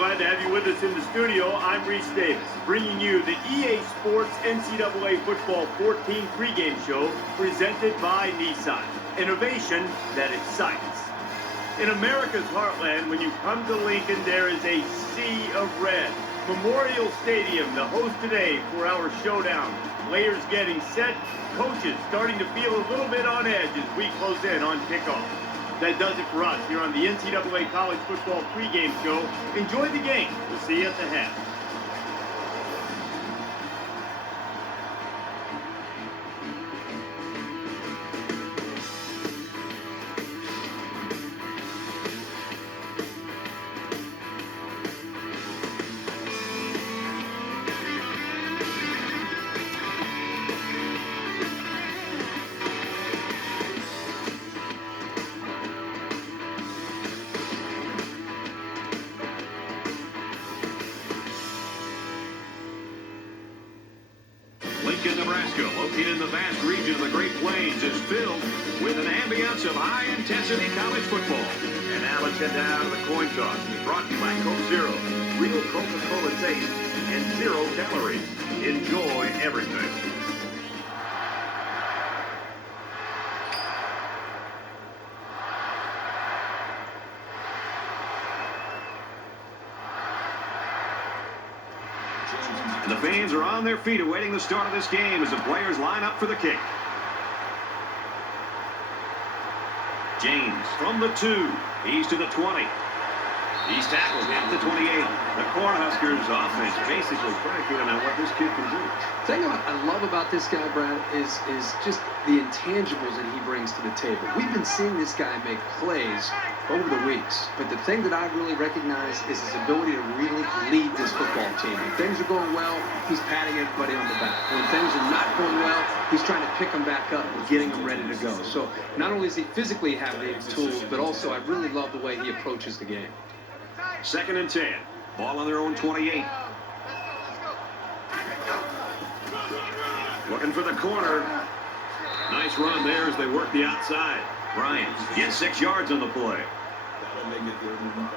glad to have you with us in the studio. I'm Reese Davis, bringing you the EA Sports NCAA Football 14 pregame show presented by Nissan. Innovation that excites. In America's heartland, when you come to Lincoln, there is a sea of red. Memorial Stadium, the host today for our showdown. Players getting set, coaches starting to feel a little bit on edge as we close in on kickoff. That does it for us here on the NCAA College Football pregame show. Enjoy the game. We'll see you at the half. Lincoln, Nebraska, located in the vast region of the Great Plains, is filled with an ambience of high-intensity college football. And now let's head down to the coin toss. Brought to you by Coke Zero. Real Coca-Cola taste and 0 calories. Enjoy everything. The fans are on their feet awaiting the start of this game as the players line up for the kick. James from the 2. He's to the 20. He's tackled at the 28. The Cornhuskers offense basically predicated on what this kid can do. The thing I love about this guy, Brad, is just the intangibles that he brings to the table. We've been seeing this guy make plays over the weeks, but the thing that I really recognize is his ability to really lead this football team. When things are going well, he's patting everybody on the back. When things are not going well, he's trying to pick them back up and getting them ready to go. So not only does he physically have the tools, but also I really love the way he approaches the game. 2nd and 10. Ball on their own 28. Looking for the corner. Nice run there as they work the outside. Bryant gets 6 yards on the play. That'll make it 3rd and 5.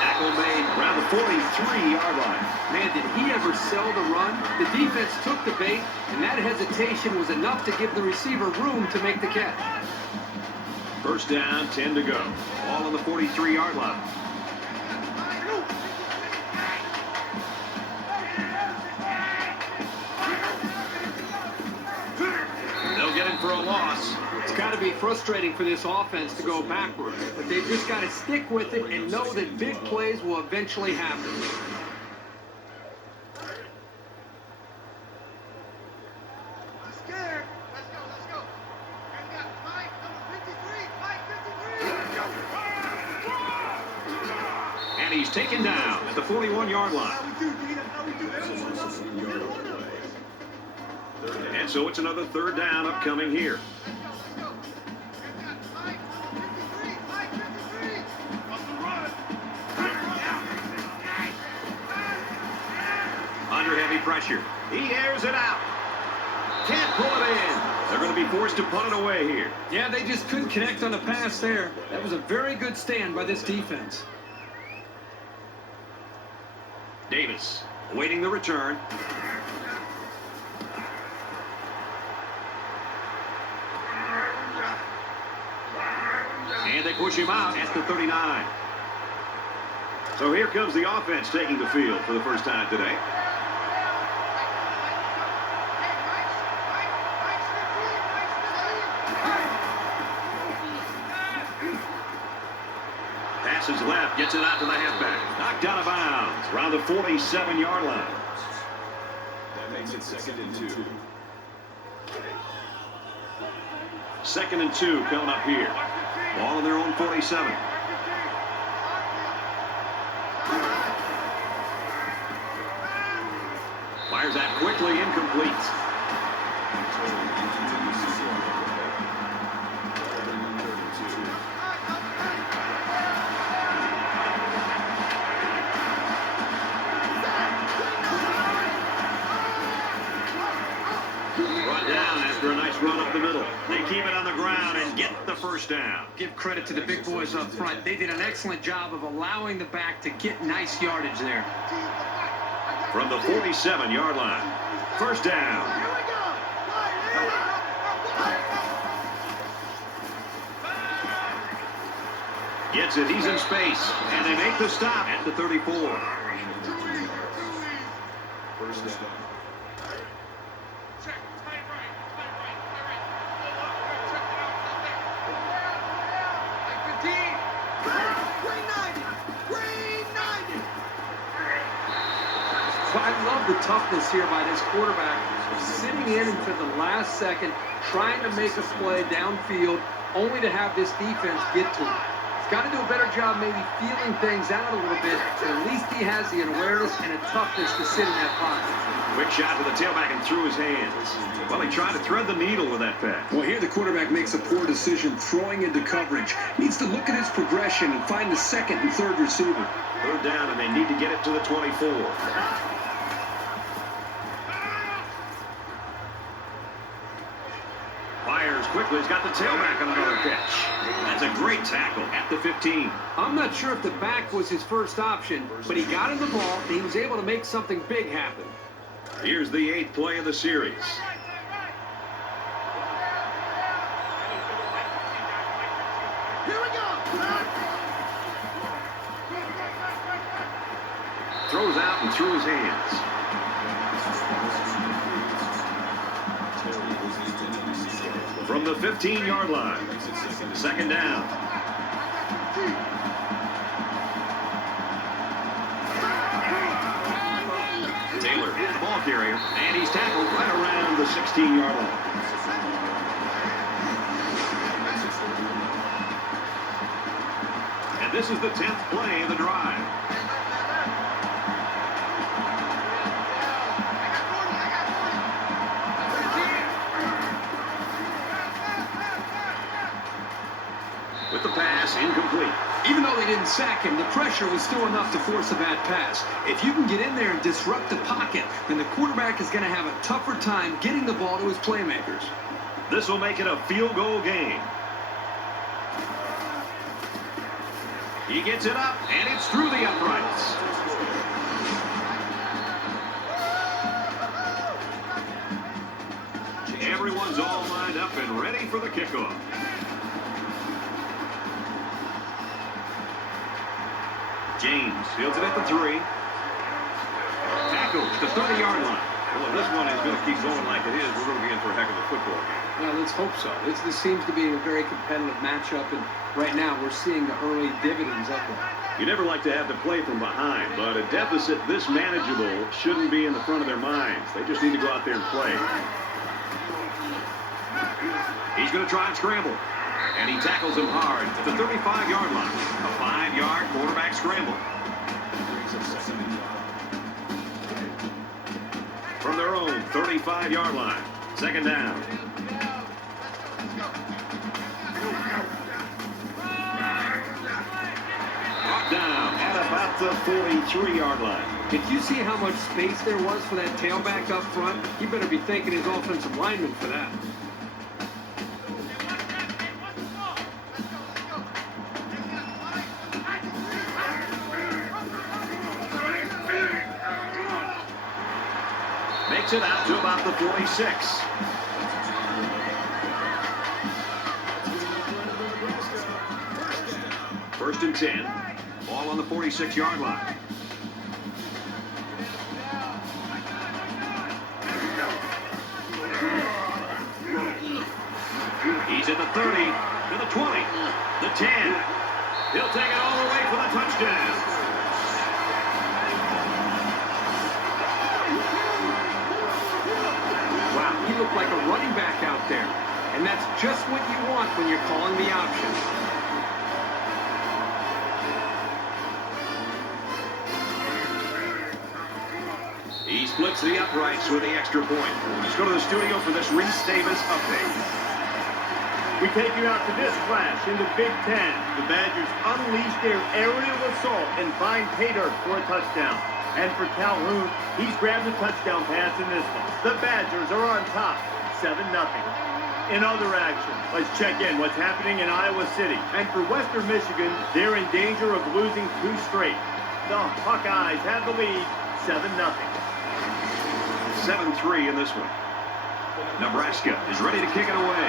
Tackle made around the 43-yard line. Man, did he ever sell the run? The defense took the bait, and that hesitation was enough to give the receiver room to make the catch. 1st down, 10 to go. Ball on the 43-yard line. They'll get him for a loss. It's got to be frustrating for this offense to go backwards, but they've just got to stick with it and know that big plays will eventually happen. And he's taken down at the 41-yard line. And so it's another 3rd down upcoming here. Under heavy pressure. He airs it out. Can't pull it in. They're going to be forced to punt it away here. Yeah, they just couldn't connect on the pass there. That was a very good stand by this defense. Davis awaiting the return. And they push him out at the 39. So here comes the offense taking the field for the first time today. Passes left, gets it out to the halfback. Knocked out of bounds around the 47-yard line. That makes it 2nd and 2. 2nd and 2 coming up here. Ball on their own 47. Fires that quickly, incomplete. up the middle. They keep it on the ground and get the first down. Give credit to the big boys up front. They did an excellent job of allowing the back to get nice yardage there. From the 47-yard line. First down. Gets it. He's in space. And they make the stop at the 34. First down. So I love the toughness here by this quarterback, sitting in until the last second, trying to make a play downfield, only to have this defense get to him. He's got to do a better job maybe feeling things out a little bit, but at least he has the awareness and a toughness to sit in that pocket. Quick shot to the tailback and through his hands. Well, he tried to thread the needle with that pass. Well, here the quarterback makes a poor decision throwing into coverage. Needs to look at his progression and find the second and third receiver. Third down, and they need to get it to the 24. Fires quickly. He's got the tailback on another catch. That's a great tackle at the 15. I'm not sure if the back was his first option, but he got in the ball and he was able to make something big happen. Here's the 8th play of the series. Here we go. Throws out and through his hands. From the 15-yard line. Second down. Taylor, the ball carrier, and he's tackled right around the 16-yard line. And this is the 10th play of the drive. With the pass, incomplete. Even though they didn't sack him, the pressure was still enough to force a bad pass. If you can get in there and disrupt the pocket, then the quarterback is going to have a tougher time getting the ball to his playmakers. This will make it a field goal game. He gets it up, and it's through the uprights. Everyone's all lined up and ready for the kickoff. James fields it at the 3. Tackle at the 30-yard line. Well, if this one is going to keep going like it is, we're going to be in for a heck of a football game. Well, let's hope so. This seems to be a very competitive matchup, and right now we're seeing the early dividends of that. You never like to have to play from behind, but a deficit this manageable shouldn't be in the front of their minds. They just need to go out there and play. He's going to try and scramble. And he tackles him hard at the 35-yard line. A 5-yard quarterback scramble. From their own 35-yard line. Second down. Brought down at about the 43-yard line. If you see how much space there was for that tailback up front, you better be thanking his offensive lineman for that. Makes it out to about the 46. First and 10. Ball on the 46-yard line. He's at the 30, to the 20, the 10. He'll take it all the way for the touchdown. He looked like a running back out there. And that's just what you want when you're calling the option. He splits the uprights with the extra point. Let's go to the studio for this Reese Davis update. We take you out to this flash in the Big Ten. The Badgers unleash their aerial assault and find Tater for a touchdown. And for Calhoun, he's grabbed a touchdown pass in this one. The Badgers are on top, 7-0. In other action, let's check in what's happening in Iowa City. And for Western Michigan, they're in danger of losing 2 straight. The Hawkeyes have the lead, 7-0. 7-3 in this one. Nebraska is ready to kick it away.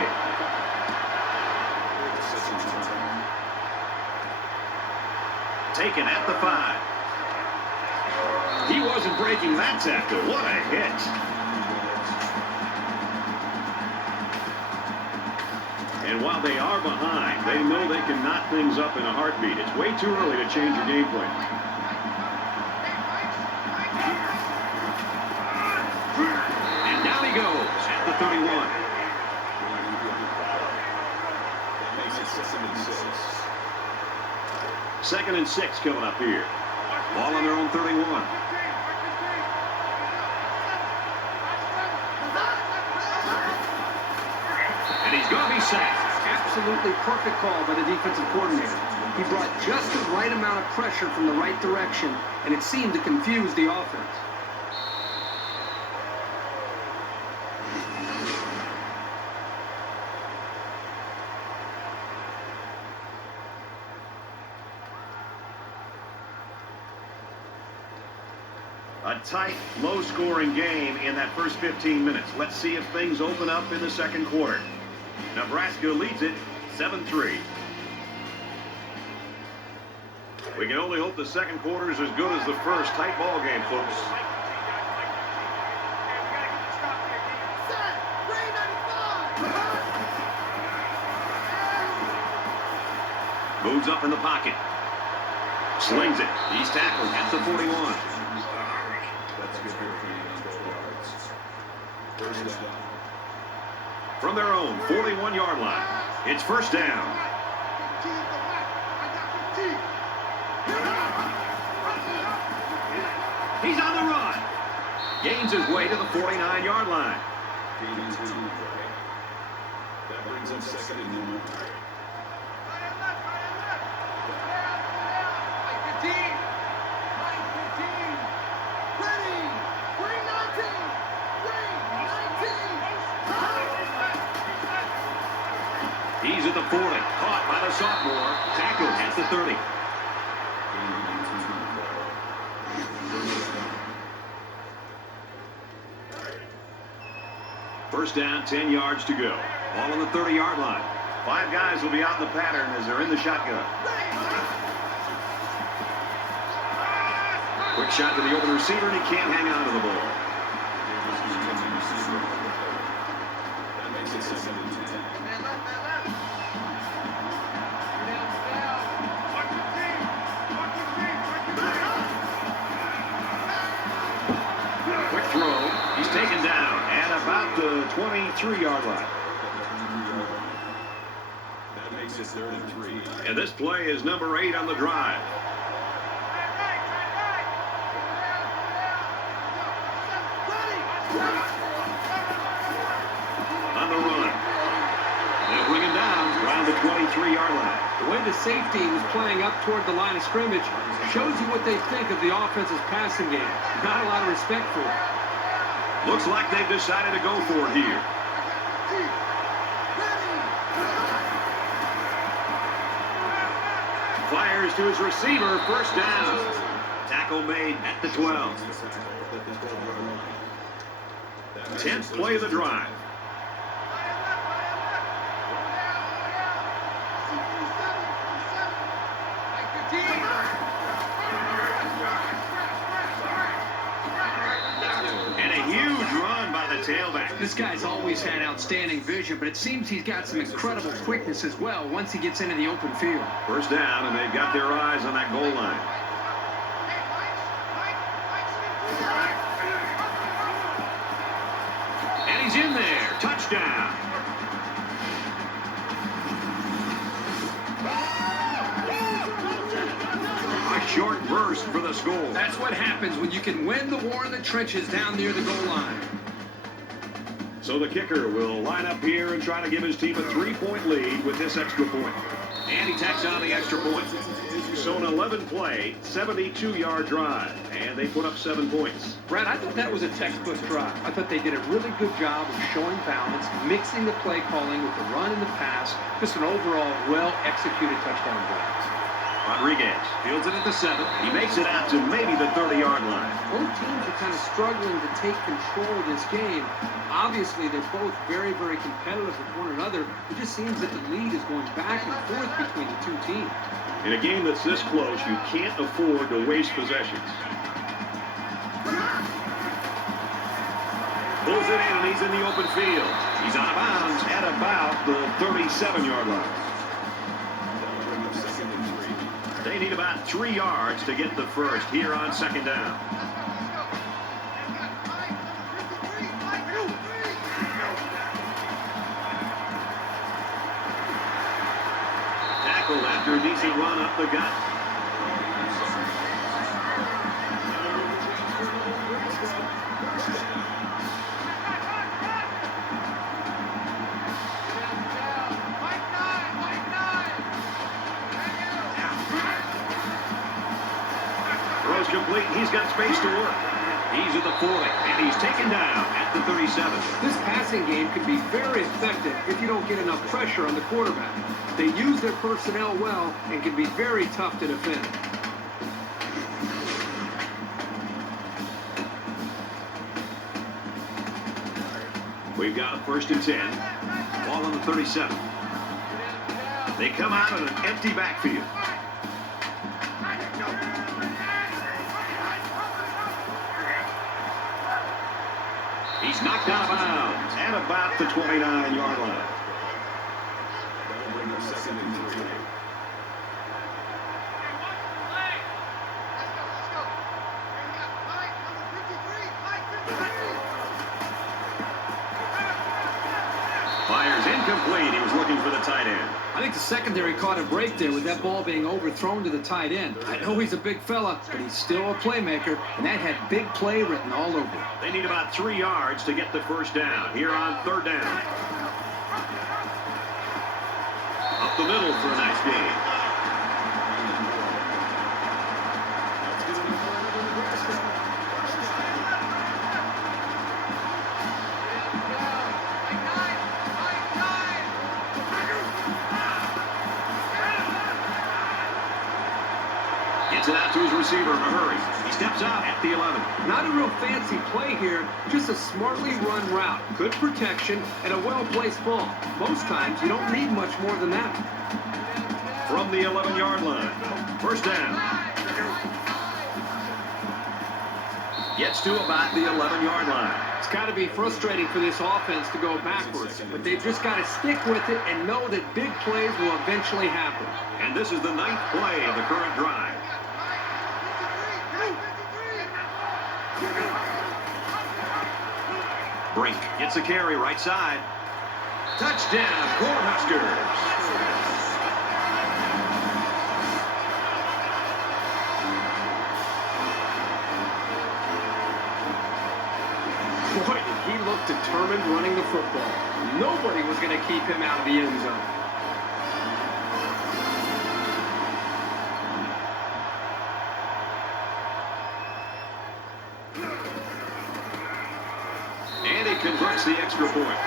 Taken at the 5. He wasn't breaking that tackle. What a hit. And while they are behind, they know they can knot things up in a heartbeat. It's way too early to change your game plan. And down he goes at the 31. That makes it 2nd and 6. 2nd and 6 coming up here. Ball on their own 31. And he's going to be sacked. Absolutely perfect call by the defensive coordinator. He brought just the right amount of pressure from the right direction, and it seemed to confuse the offense. A tight, low-scoring game in that first 15 minutes. Let's see if things open up in the second quarter. Nebraska leads it 7-3. We can only hope the second quarter is as good as the first. Tight ball game, folks. Moves up in the pocket. Slings it. He's tackled at the 41. That's good for 12 yards. 1st down. From their own 41-yard line, it's 1st down. He's on the run. Gains his way to the 49-yard line. That brings him 2nd and 1. He's at the 40. Caught by the sophomore. Tackled at the 30. First down, 10 yards to go. Ball on the 30-yard line. 5 guys will be out in the pattern as they're in the shotgun. Quick shot to the open receiver, and he can't hang on to the ball. That makes it 2nd and 10. Quick throw. He's taken down at about the 23-yard line. That makes it 3rd and 3. And this play is number 8 on the drive. On the run. They'll bring him down around the 23-yard line. The way the safety was playing up toward the line of scrimmage shows you what they think of the offense's passing game. Not a lot of respect for it. Looks like they've decided to go for it here. Fires to his receiver, 1st down. Tackle made at the 12. 10th play of the drive. And a huge run by the tailback. This guy's always had outstanding vision, but it seems he's got some incredible quickness as well once he gets into the open field. 1st down, and they've got their eyes on that goal line. And he's in there. Touchdown. A short burst for the score. That's what happens when you can win the war in the trenches down near the goal line. So the kicker will line up here and try to give his team a 3-point lead with this extra point. And he tacks on the extra point. So an 11-play, 72-yard drive. And they put up 7 points. Brad, I thought that was a textbook drive. I thought they did a really good job of showing balance, mixing the play calling with the run and the pass. Just an overall well-executed touchdown drive. Rodriguez fields it at the 7. He makes it out to maybe the 30-yard line. Both teams are kind of struggling to take control of this game. Obviously, they're both very, very competitive with one another. It just seems that the lead is going back and forth between the two teams. In a game that's this close, you can't afford to waste possessions. Pulls it in, and he's in the open field. He's out of bounds at about the 37-yard line. They need about 3 yards to get the first here on second down. Tackled after a decent run up the gut. Throws complete. He's got space to work. He's at the 40, and he's taken down at the 37. This passing game can be very effective if you don't get enough pressure on the quarterback. They use their personnel well and can be very tough to defend. We've got a 1st and 10. Ball on the 37. They come out in an empty backfield. He's knocked out of bounds at about the 29-yard line. That'll bring up 2nd and 3. Fires incomplete. He was looking for the tight end. I think the secondary caught a break there with that ball being overthrown to the tight end. I know he's a big fella, but he's still a playmaker, and that had big play written all over it. They need about 3 yards to get the first down here on 3rd down. Up the middle for a nice game. Gets it out to his receiver in a hurry. He steps out at the 11. Not a real fancy play here, just a smartly run route. Good protection and a well-placed ball. Most times, you don't need much more than that. From the 11-yard line. First down. Gets to about the 11-yard line. It's got to be frustrating for this offense to go backwards, but they've just got to stick with it and know that big plays will eventually happen. And this is the 9th play of the current drive. Brink gets a carry right side. Touchdown, Cornhuskers. Boy, did he look determined running the football. Nobody was going to keep him out of the end zone. And he converts the extra point.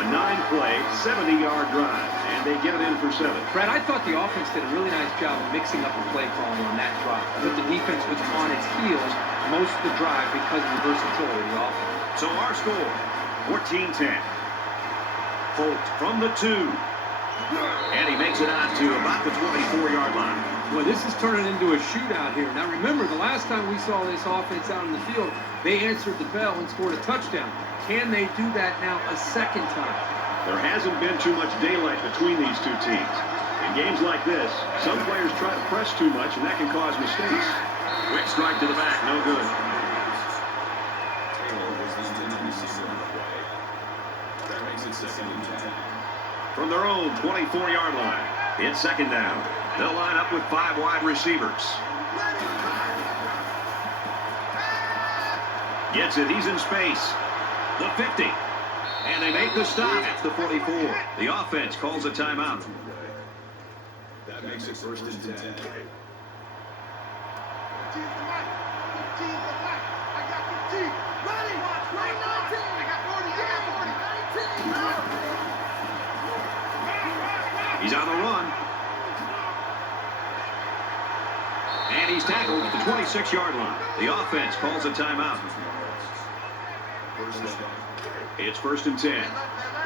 A 9-play, 70-yard drive, and they get it in for 7. Brad, I thought the offense did a really nice job of mixing up the play calling on that drive. But the defense was on its heels most of the drive because of the versatility of the offense. So our score, 14-10. Holt from the 2. And he makes it out to about the 24-yard line. Well, this is turning into a shootout here. Now, remember, the last time we saw this offense out in the field, they answered the bell and scored a touchdown. Can they do that now a second time? There hasn't been too much daylight between these two teams. In games like this, some players try to press too much, and that can cause mistakes. Quick strike to the back, no good. Taylor was the intended receiver on the play. That makes it 2nd and 10. From their own 24-yard line, it's second down. They'll line up with 5 wide receivers. Gets it, he's in space. The 50. And they make the stop at the 44. The offense calls a timeout. That makes it first and 10. 15 to left. 15 to left. I got 15. Ready. 19. I got 40. I got 40. 19. He's on the run. And he's tackled at the 26-yard line. The offense calls a timeout. It's first and 10.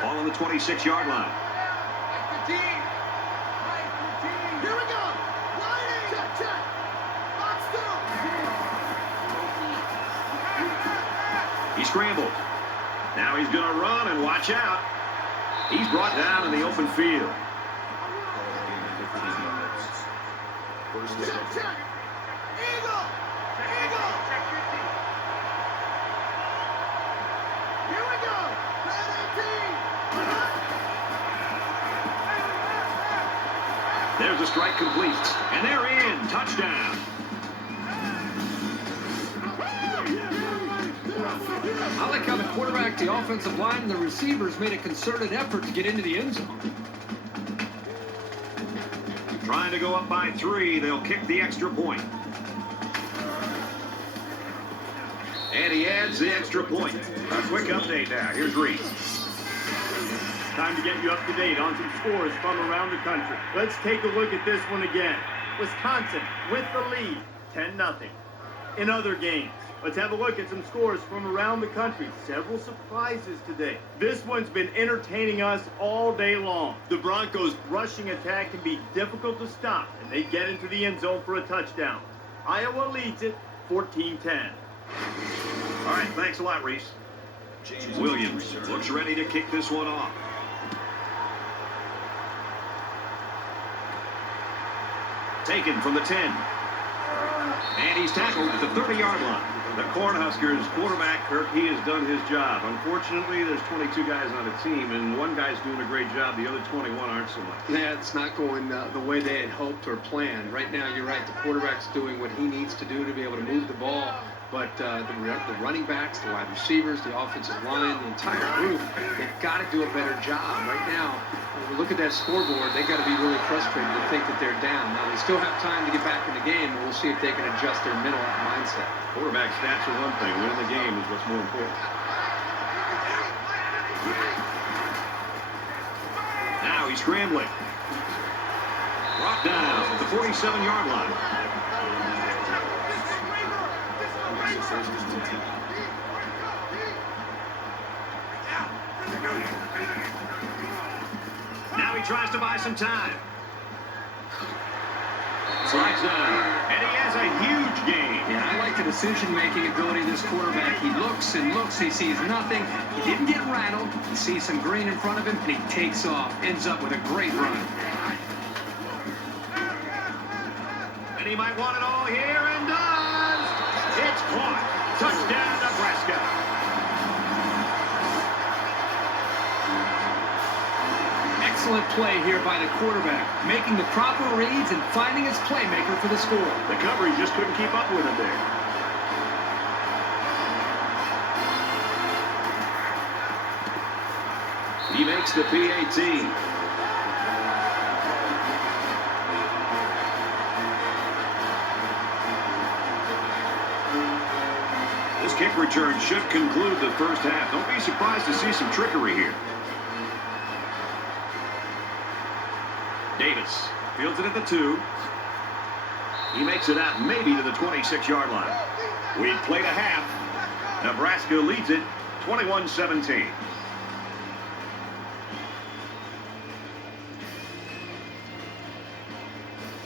Ball on the 26-yard line. 15. Here we go. Lining. Check. Box two. He scrambled. Now he's going to run and watch out. He's brought down in the open field. Check. Eagle. Check 15. Here we go. Red 18. There's a strike complete. And they're in. Touchdown. I like how the quarterback, the offensive line, and the receivers made a concerted effort to get into the end zone. Trying to go up by 3. They'll kick the extra point. And he adds the extra point. A quick update now. Here's Reese. Time to get you up to date on some scores from around the country. Let's take a look at this one again. Wisconsin with the lead, 10-0. In other games, let's have a look at some scores from around the country. Several surprises today. This one's been entertaining us all day long. The Broncos' rushing attack can be difficult to stop, and they get into the end zone for a touchdown. Iowa leads it 14-10. All right, thanks a lot, Reese. Williams looks ready to kick this one off. Taken from the 10. And he's tackled at the 30-yard line. The Cornhuskers quarterback, Kirk, he has done his job. Unfortunately, there's 22 guys on the team, and one guy's doing a great job. The other 21 aren't so much. Yeah, it's not going the way they had hoped or planned. Right now, you're right. The quarterback's doing what he needs to do to be able to move the ball. But the running backs, the wide receivers, the offensive line, the entire group, they've got to do a better job. Right now, when we look at that scoreboard, they've got to be really frustrated to think that they're down. Now, they still have time to get back in the game, and we'll see if they can adjust their mental mindset. Quarterback stats are one thing. Winning the game is what's more important. Now he's scrambling. Brought down at the 47-yard line. Now he tries to buy some time. Slides down, and he has a huge gain. Yeah, I like the decision-making ability of this quarterback. He looks and looks. He sees nothing. He didn't get rattled. He sees some green in front of him, and he takes off. Ends up with a great run. And he might want it all here, and does. It's caught. Touchdown, Nebraska. Excellent play here by the quarterback, making the proper reads and finding his playmaker for the score. The coverage just couldn't keep up with him there. He makes the PAT. This kick return should conclude the first half. Don't be surprised to see some trickery here. Davis fields it at the 2. He makes it out maybe to the 26-yard line. We've played a half. Nebraska leads it 21-17.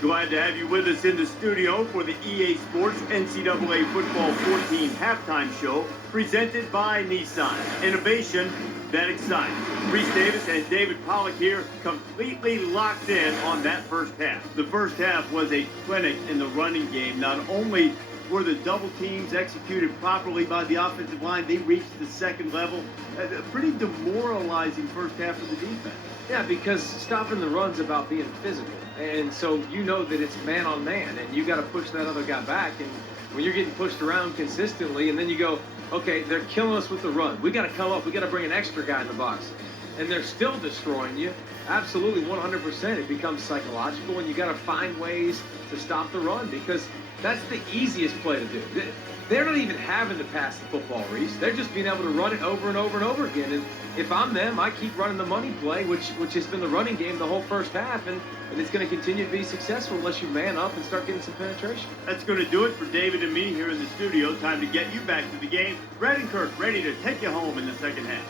Glad to have you with us in the studio for the EA Sports NCAA Football 14 halftime show presented by Nissan. Innovation that excites. Reese Davis and David Pollack here completely locked in on that first half. The first half was a clinic in the running game. Not only were the double teams executed properly by the offensive line, they reached the second level. A pretty demoralizing first half for the defense. Yeah, because stopping the run's about being physical. And so you know that it's man on man, and you got to push that other guy back. And when you're getting pushed around consistently, and then you go, okay, they're killing us with the run. We got to come up. We got to bring an extra guy in the box. and they're still destroying you, absolutely 100%. It becomes psychological, and you got to find ways to stop the run because that's the easiest play to do. They're not even having to pass the football, Reese. They're just being able to run it over and over and over again. And if I'm them, I keep running the money play, which has been the running game the whole first half, and it's going to continue to be successful unless you man up and start getting some penetration. That's going to do it for David and me here in the studio. Time to get you back to the game. Brad and Kirk ready to take you home in the second half.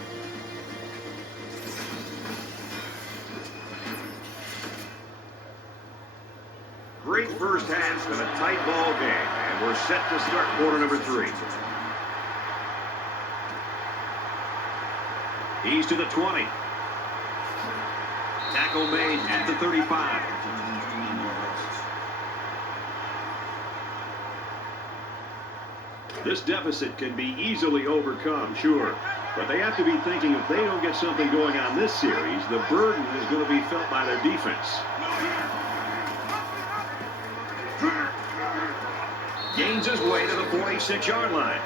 Great first half and a tight ball game, and we're set to start quarter number 3. He's to the 20. Tackle made at the 35. This deficit can be easily overcome, sure, but they have to be thinking if they don't get something going on this series, the burden is going to be felt by their defense. Gains his way to the 46-yard line.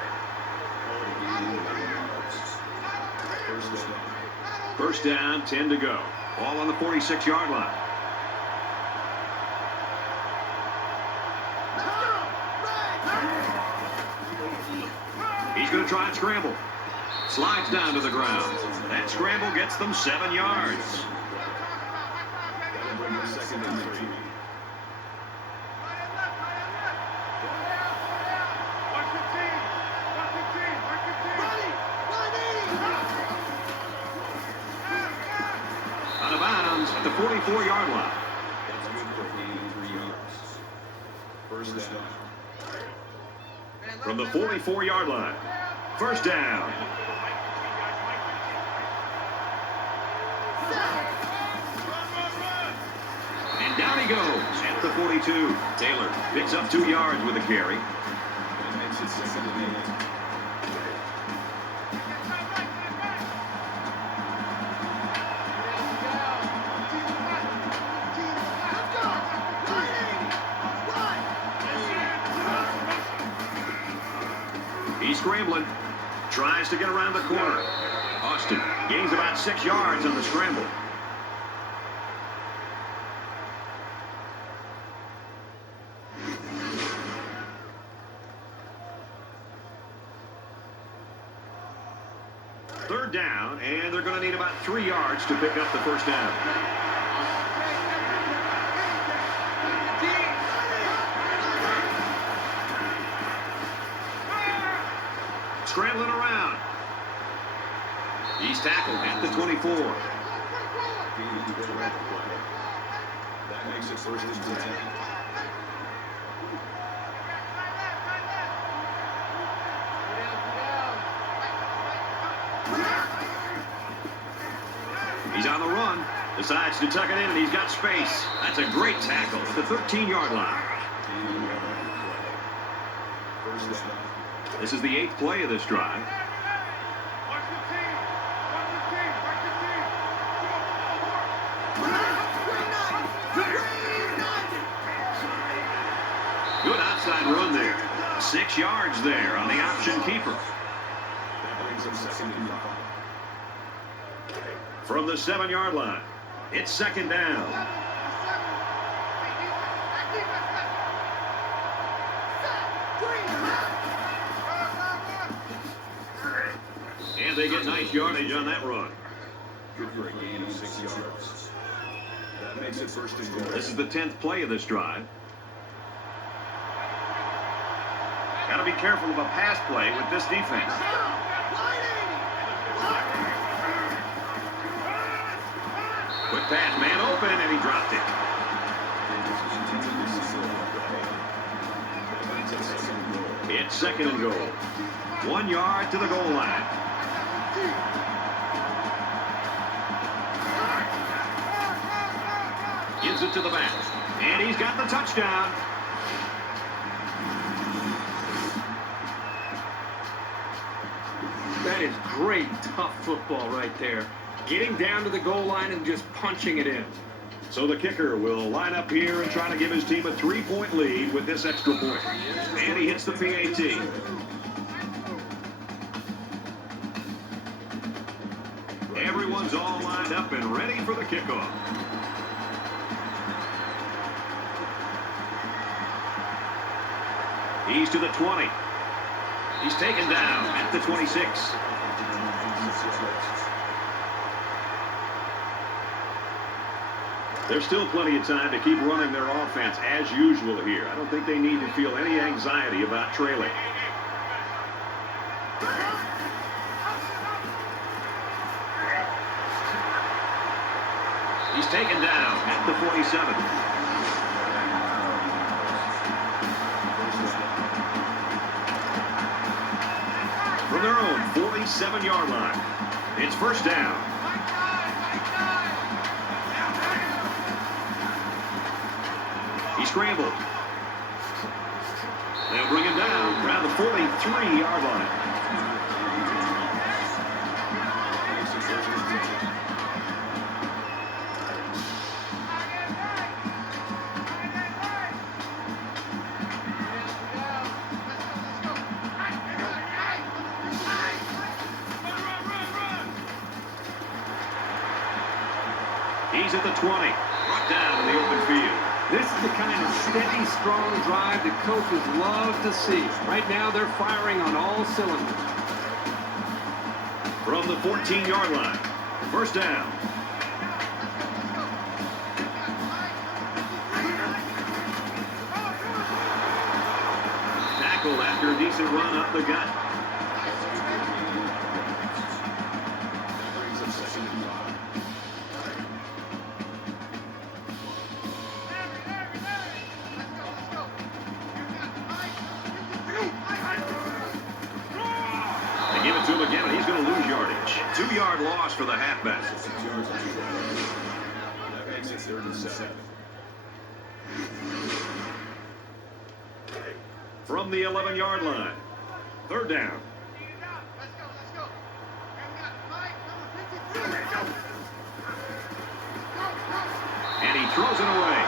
First down, 10 to go. All on the 46-yard line. He's going to try and scramble. Slides down to the ground. That scramble gets them 7 yards. Second and 3. Out of bounds at the 44-yard line. That's good for 83 yards. First down. From the 44-yard line. First down. And down he goes at the 42. Taylor picks up 2 yards with a carry. That makes it second and 8. He's scrambling. Tries to get around the corner. Austin gains about 6 yards on the scramble. Third down, and they're going to need about 3 yards to pick up the first down. Scrambling around. He's tackled at the 24. That makes it first and 10. He's on the run. Decides to tuck it in, and he's got space. That's a great tackle at the 13-yard line. First down. This is the 8th play of this drive. Good outside run there. 6 yards there on the option keeper. That brings him second and 5. From the 7-yard line, it's second down. And they get nice yardage on that run. Good for a gain of 6 yards. That makes it first and goal. This is the 10th play of this drive. Got to be careful of a pass play with this defense. Quick pass, man open, and he dropped it. It's second and goal. 1 yard to the goal line. Gives it to the back. And he's got the touchdown. That is great, tough football right there. Getting down to the goal line and just punching it in. So the kicker will line up here and try to give his team a 3-point lead with this extra point. And he hits the PAT. Everyone's all lined up and ready for the kickoff. He's to the 20. He's taken down at the 26. There's still plenty of time to keep running their offense as usual here. I don't think they need to feel any anxiety about trailing. He's taken down at the 47. From their own 47-yard line, it's first down. He scrambled. They'll bring him down around the 43-yard line. He's at the 20. Brought down in the open field. This is the kind of steady, strong drive that coaches love to see. Right now, they're firing on all cylinders. From the 14-yard line, first down. Tackled after a decent run up the gut. Give it to him again, and he's going to lose yardage. 2-yard loss for the halfback. That makes it 3rd and 7. From the 11-yard line, third down. And he throws it away.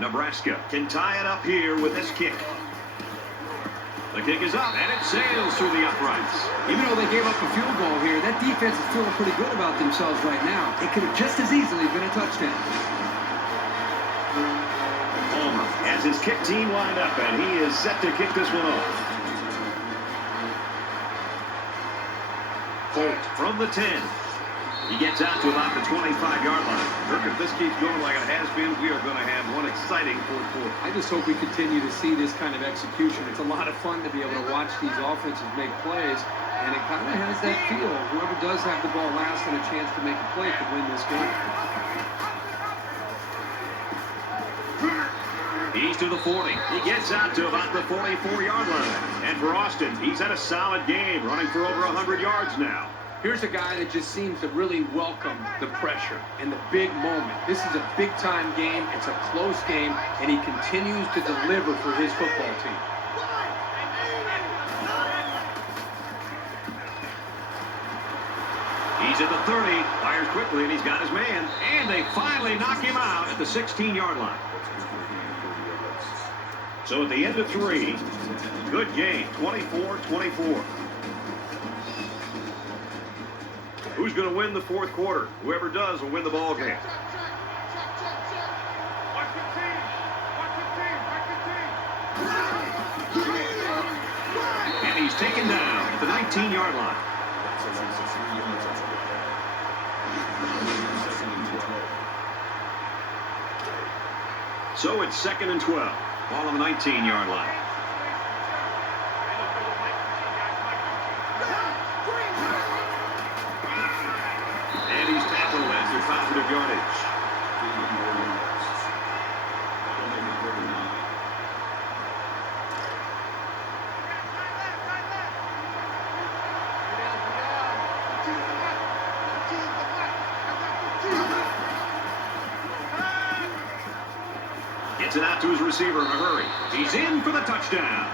Nebraska can tie it up here with this kick. The kick is up, and it sails through the uprights. Even though they gave up a field goal here, that defense is feeling pretty good about themselves right now. It could have just as easily been a touchdown. Palmer has his kick team lined up, and he is set to kick this one off. Holt from the 10. He gets out to about the 25-yard line. Kirk, if this keeps going like it has been, we are going to have one exciting fourth quarter. I just hope we continue to see this kind of execution. It's a lot of fun to be able to watch these offenses make plays, and it kind of has that feel. Whoever does have the ball last and a chance to make a play could win this game. He's to the 40. He gets out to about the 44-yard line. And for Austin, he's had a solid game, running for over 100 yards now. Here's a guy that just seems to really welcome the pressure and the big moment. This is a big-time game. It's a close game, and he continues to deliver for his football team. He's at the 30, fires quickly, and he's got his man. And they finally knock him out at the 16-yard line. So at the end of 3, good game, 24-24. Who's going to win the fourth quarter? Whoever does will win the ball game. And he's taken down at the 19-yard line. So it's 2nd and 12. Ball on the 19-yard line. And he's tackled after positive yardage. Gets it out to his receiver in a hurry. He's in for the touchdown.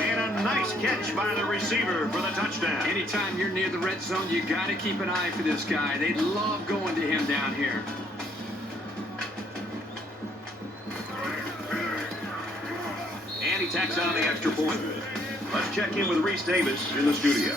And a nice Nice catch by the receiver for the touchdown. Anytime you're near the red zone, you got to keep an eye for this guy. They love going to him down here. And he tacks on the extra point. Let's check in with Reese Davis in the studio.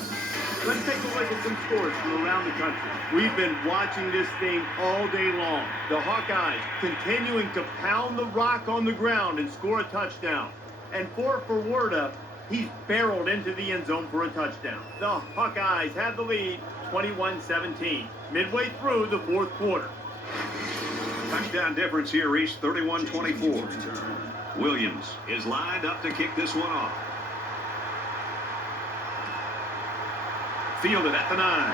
Let's take a look at some scores from around the country. We've been watching this thing all day long. The Hawkeyes continuing to pound the rock on the ground and score a touchdown. And for Werda, he's barreled into the end zone for a touchdown. The Hawkeyes have the lead, 21-17, midway through the fourth quarter. Touchdown difference here, Reese, 31-24. Williams is lined up to kick this one off. Fielded at the 9.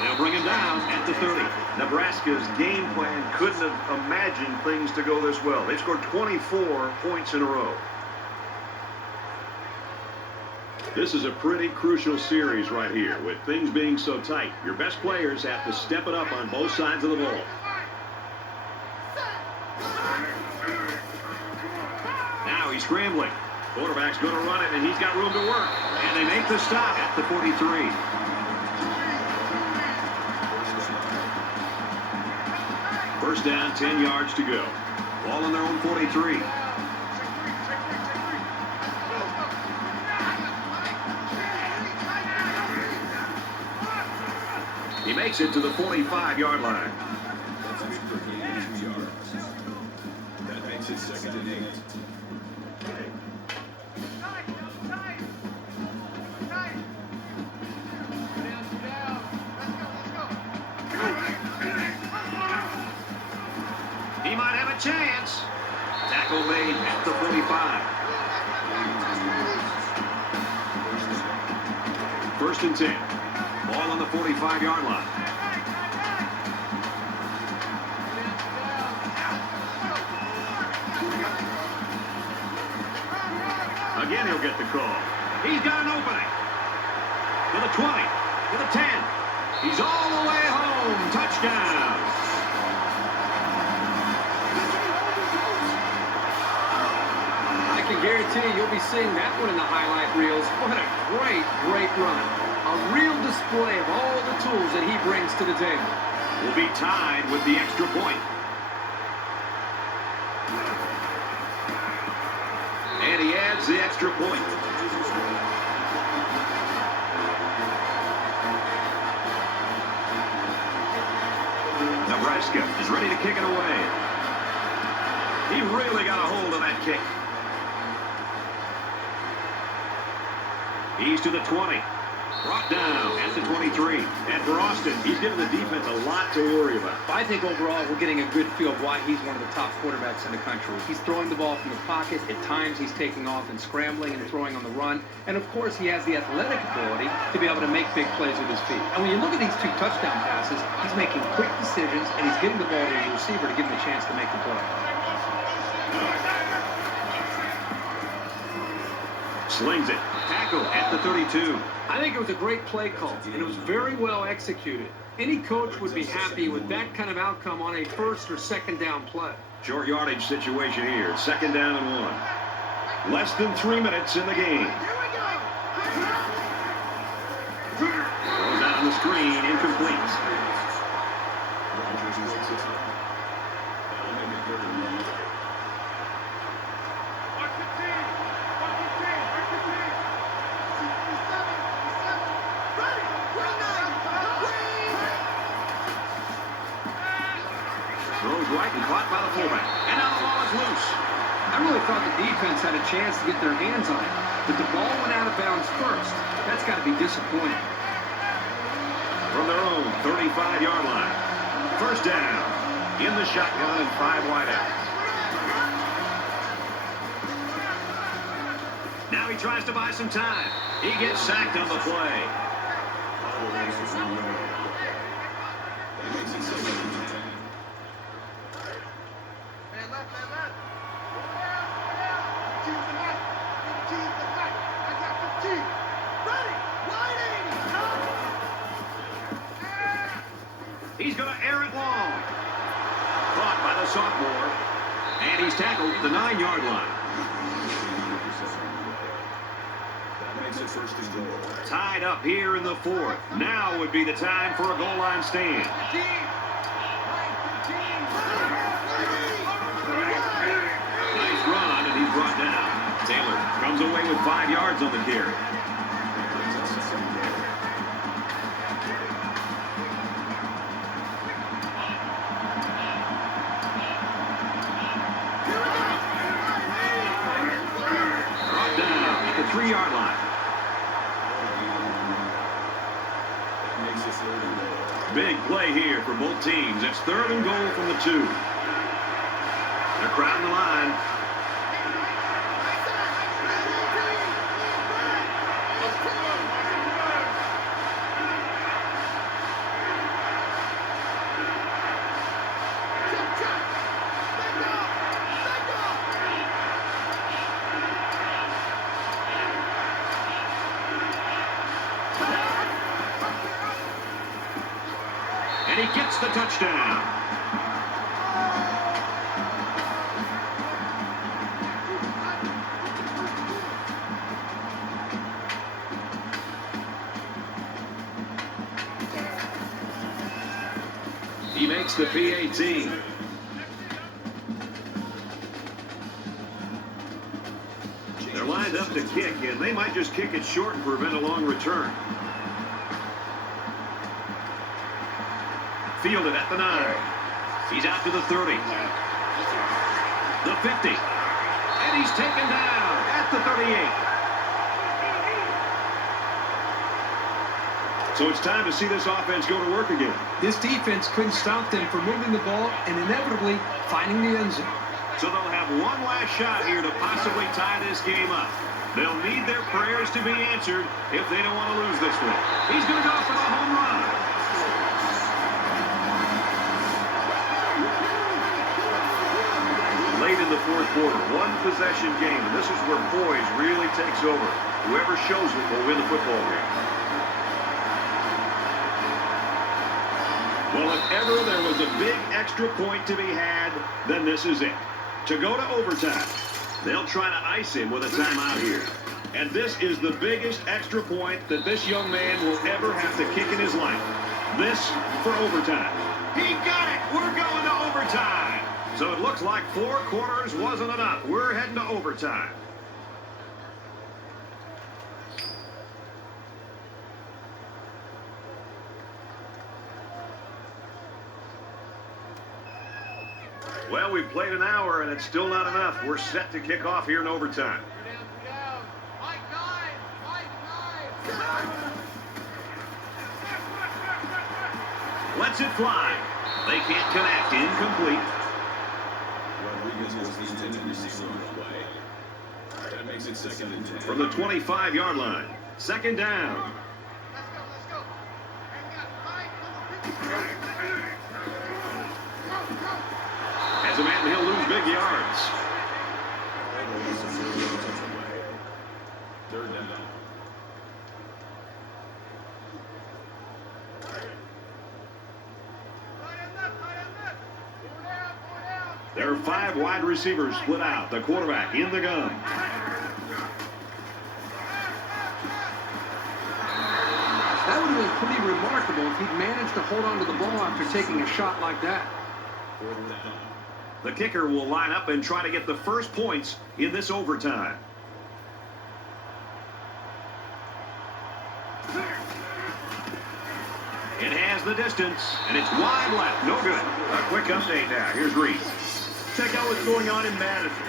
They'll bring him down at the 30. Nebraska's game plan couldn't have imagined things to go this well. They've scored 24 points in a row. This is a pretty crucial series right here. With things being so tight, your best players have to step it up on both sides of the ball. Now he's scrambling. Quarterback's going to run it, and he's got room to work. And they make the stop at the 43. First down, 10 yards to go. Ball on their own 43. He makes it to the 45-yard line. That's good for gain 2 yards. That makes it 2nd and 8. He might have a chance. Tackle made at the 45. First and 10. Ball on the 45-yard line. Again, he'll get the call. He's got an opening. To the 20. To the 10. He's all the way home. Touchdown. I can guarantee you'll be seeing that one in the highlight reels. What a great, great run. A real display of all the tools that he brings to the table. Will be tied with the extra point. And he adds the extra point. Nebraska is ready to kick it away. He really got a hold of that kick. He's to the 20. Brought down at the 23. And for Austin, he's given the defense a lot to worry about. I think overall we're getting a good feel of why he's one of the top quarterbacks in the country. He's throwing the ball from the pocket. At times he's taking off and scrambling and throwing on the run. And of course he has the athletic ability to be able to make big plays with his feet. And when you look at these 2 touchdown passes, he's making quick decisions and he's getting the ball to the receiver to give him a chance to make the play. Slings it. Tackle at the 32. I think it was a great play call, and it was very well executed. Any coach would be happy with that kind of outcome on a first or second down play. Short yardage situation here. 2nd down and 1. Less than 3 minutes in the game. Throws out on the screen. Incomplete. Rogers makes it. That'll make it 3rd and 1. Throws right and caught by the fullback. And now the ball is loose. I really thought the defense had a chance to get their hands on it, but the ball went out of bounds first. That's got to be disappointing. From their own 35-yard line. First down. In the shotgun and 5 wide out. Now he tries to buy some time. He gets sacked on the play. That makes it 2nd and 10. He's going to air it long. Caught by the sophomore. And he's tackled at the 9-yard line. first and goal. Tied up here in the fourth. Now would be the time for a goal line stand. Nice run, and he's brought down. Taylor comes away with 5 yards on the carry. Brought down at the 3-yard line. Makes it third and goal. Big play here for both teams. It's 3rd and goal from the 2. They're crowding the line. And he gets the touchdown. He makes the PAT. They're lined up to kick, and they might just kick it short and prevent a long return. Fielded at the 9. He's out to the 30. The 50. And he's taken down at the 38. So it's time to see this offense go to work again. This defense couldn't stop them from moving the ball and inevitably finding the end zone. So they'll have one last shot here to possibly tie this game up. They'll need their prayers to be answered if they don't want to lose this one. He's going to go for the home run. Late in the fourth quarter, one possession game, and this is where poise really takes over. Whoever shows it will win the football game. Well, if ever there was a big extra point to be had, then this is it. To go to overtime, they'll try to ice him with a timeout here. And this is the biggest extra point that this young man will ever have to kick in his life. This for overtime. He got it! We're going to overtime! So it looks like 4 quarters wasn't enough. We're heading to overtime. Well, we've played an hour, and it's still not enough. We're set to kick off here in overtime. Lets it fly. They can't connect. Incomplete. Rodriguez was the intended receiver on the play. That makes it 2nd and 10. From the 25-yard line. 2nd down. Has a man, and he'll lose big yards. 3rd down. There are 5 wide receivers split out. The quarterback in the gun. That would have been pretty remarkable if he'd managed to hold on to the ball after taking a shot like that. 4th down. The kicker will line up and try to get the first points in this overtime. It has the distance, and it's wide left. No good. A quick update now. Here's Reese. Check out what's going on in Madison.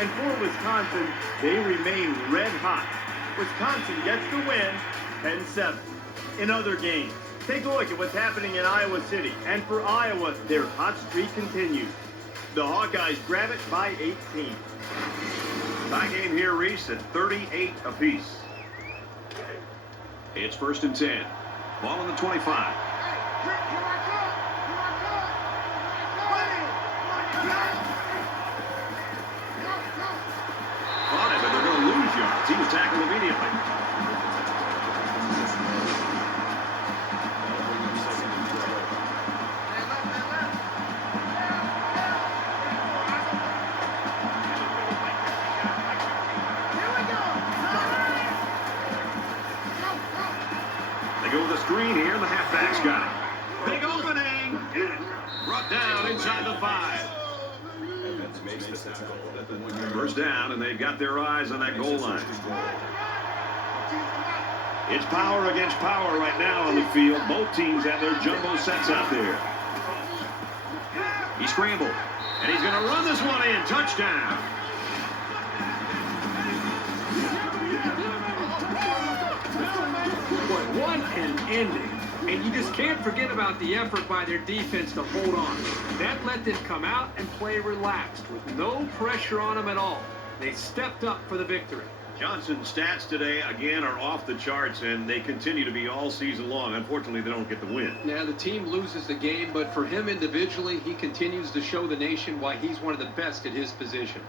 And for Wisconsin, they remain red hot. Wisconsin gets the win, 10-7. In other games, take a look at what's happening in Iowa City. And for Iowa, their hot streak continues. The Hawkeyes grab it by 18. Tie game here, Reese, at 38 apiece. It's 1st and 10. Ball on the 25. Caught him, but they're going to lose yards. He was tackled immediately. They go with a screen here, and the halfback's got it. Big opening. Brought down inside the 5. Evans makes the tackle at the 1-yard First down, and they've got their eyes on that goal line. It's power against power right now on the field. Both teams have their jumbo sets out there. He scrambled, and he's going to run this one in. Touchdown. Boy, what an ending. And you just can't forget about the effort by their defense to hold on. That let them come out and play relaxed with no pressure on them at all. They stepped up for the victory. Johnson's stats today, again, are off the charts, and they continue to be all season long. Unfortunately, they don't get the win. Yeah, the team loses the game, but for him individually, he continues to show the nation why he's one of the best at his position.